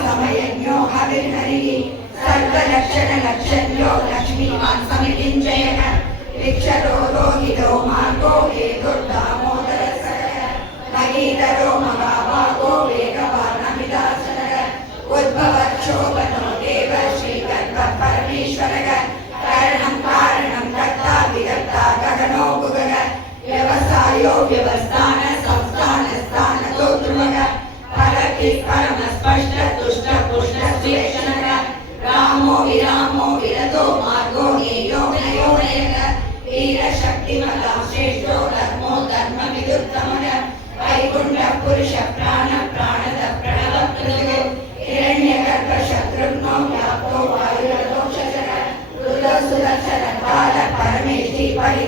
సమయజ్ఞో హరిహరి సర్వలక్షణ లక్షణ్యో లక్ష్మీవాన్ సమితింజయ విక్షరో రోహితో మార్గో హేతుర్దామోదర సరయ నగీధరో మహాభాగో వేగవానమిదాసనగ ఉద్భవక్షోభనో దేవ శ్రీకల్ప పరమేశ్వరగ కారణం కారణం కర్తా వికర్తా గగనో గుగగ వ్యవసాయో వ్యవస్థాన సంస్థాన స్థానతో ధ్రువగ ఫలకి పరమ స్పష్ట తుష్ట పుష్ట శ్లేషణగ రామో విరామో విరతో మార్గో నేయో నయో నయగ వీర శక్తిమత శ్రేష్టో ధర్మో ధర్మ విదుత్తమగ వైకుంఠ పురుష ప్రాణ ప్రాణద ప్రణవ పృథుగు హిరణ్య గర్భ శత్రుఘ్నో వ్యాప్తో వాయురదోక్షజగ రుద సుదర్శన కాల పరమేష్ఠి పరి